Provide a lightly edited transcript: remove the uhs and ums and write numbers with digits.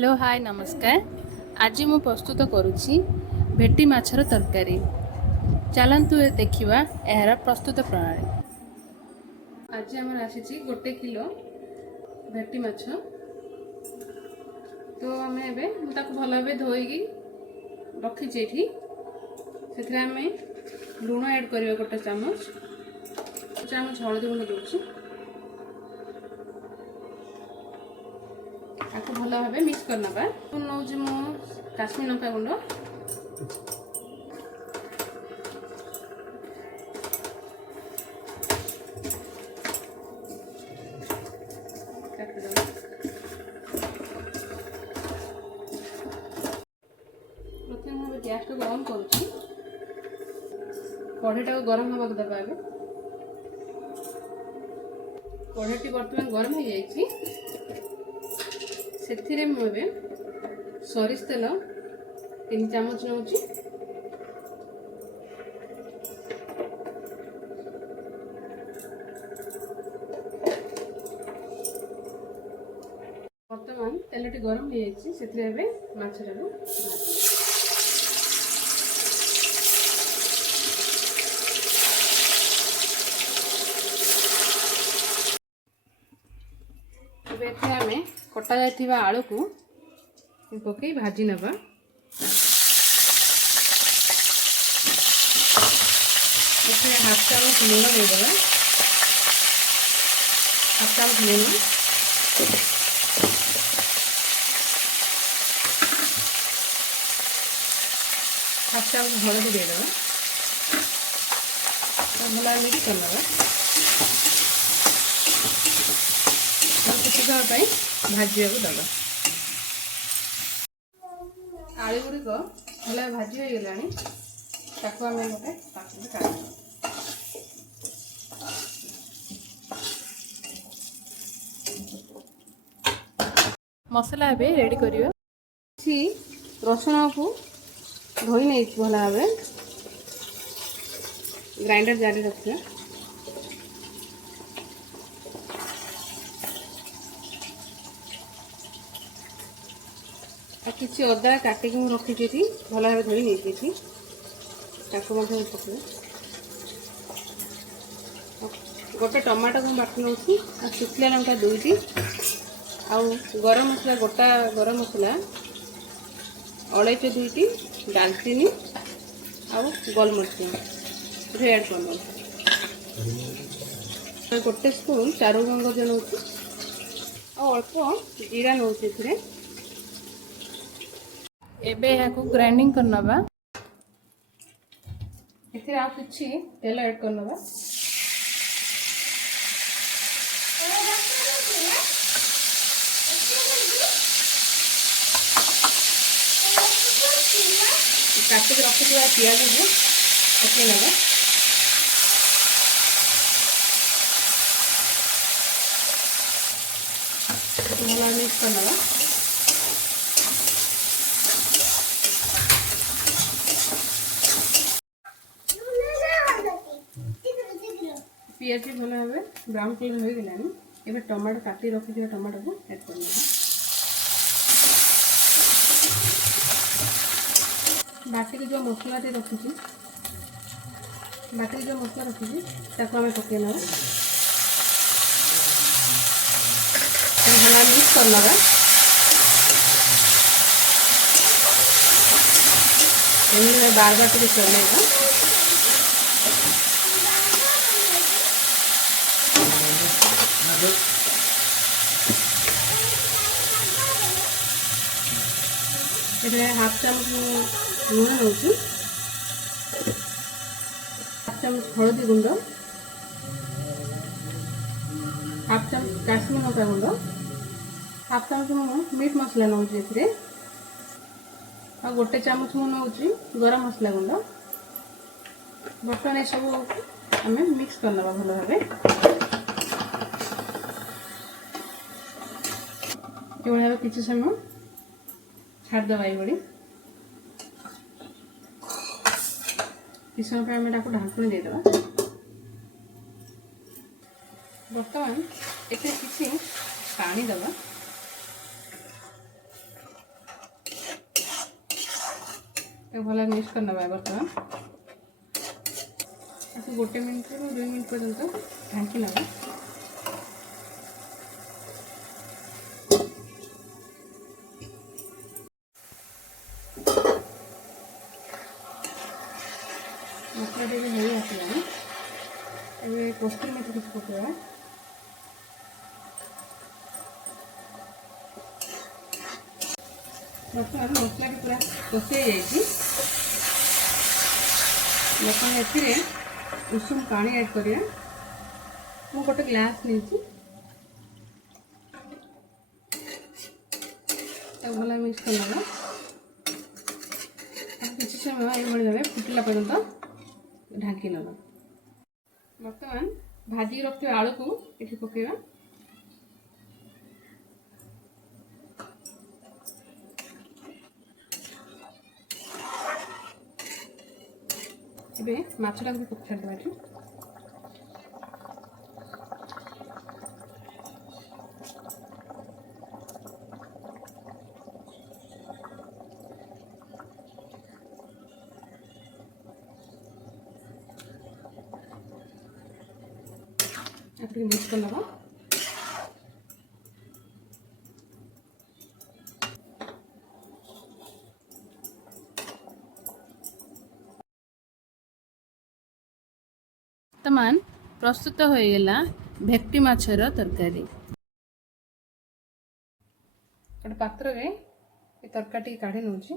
Hello hi नमस्कार। आज मु प्रस्तुत करुछि भेटी माछर तरकारी। चलतु देखिवा यार प्रस्तुत प्रणाली। आज आम आसी 1 किलो भेटी माछ। तो आम भल भाव धोईकी रखी से आम लुण ऐड करवा 1 चामच हलदी गुंड दूसरी आपको भल भाव मिक्स करना नौजी मु काश्मीर लंका गुंड प्रथम मुझे गैस को ऑन करुच्ची कढ़ईटा को गरम होगा देवा कढ़ईटी बर्तमान गरम हो जाइए से मुझे सरिष तेल 3 चामच नौची बर्तमान तेलटी गरम हो जाइए से माछटा आम कटा जाइथिबा आलू को पकई भाजी नबा। हाफ चामच लुण देदेबा हाफ चामच लुण हाफ चामच हलदी देदेबा भल मिक्स करनबा किसी समय भाजा दबा। आलू गुड़िक भल भाजी हो गला आम गोटे पात्र काट मसला ए रेडी करियो। रसुण को धोई नहीं भल भाव ग्राइंडर जारी रखिए किसी अदा काटिक रखी भल भाव धोई नहीं पकड़े गोटे टमाटो को बाटी नौ शुखला लंका 2टी आउ गरम मसला गोटा गरम मसला अलैच 2टी डालचीनी आउ गोलमरिच ऐड कर गोटे स्पून चारू गंगज नौ अल्प जीरा नौ एबे यहाँ ग्राइंडिंग करनबा एथिरे आ किछि तेल ऐड करनबा काटिक रखी पियाज को पकई नबा भल मिक्स करनबा पियाज भल भाव ब्राउन कलर हो गलानी एबे टमाटो काटी रखी टमाटो को ऐड करना बाटी जो मसला रखी बाटी जो मसला रखी आम पकई ना भला मिक्स करनबा बार बार टे चलेगा हाफ चामच लुण नौ हाफ चामच हलदी गुंड हाफ चामच काश्मीर लंका गुंड हाफ चामच मीट मसला नौ गोटे चामच मु नौ गरम मसला गुंड बर्तमान ये सब आम मिक्स करनबा भल भाव ये किसी समय छाड़देवा ये किसी समय आम ढाकुणी देदेवा बर्तमान एते किसी पानी दबा भल मिक्स कर नवा बर्तमान गोटे मिनट रु 2 मिनट पर्यंत ढांकी नवा। मसला टे भी हो आसलानी ए कस्तूरी मेथी किसी पकेवा। बर्तमान मसला भी पूरा कषि जाइए उषुम पानी ऐड करिए। मु गोटे ग्लास नहीं भल मिक्स कर लगा किसी समय ये फुटला पर्यंत ढांकी नवा। बर्तमान भाजी रखिए आलू को ये पकेवा। ए माछटा को छाड़देवा ये मिक्स कर लगा। वर्तमान प्रस्तुत होइगला भेट्टी माछर तरकारी। गोटे पात्र में तरकारी काढ़ी नौची।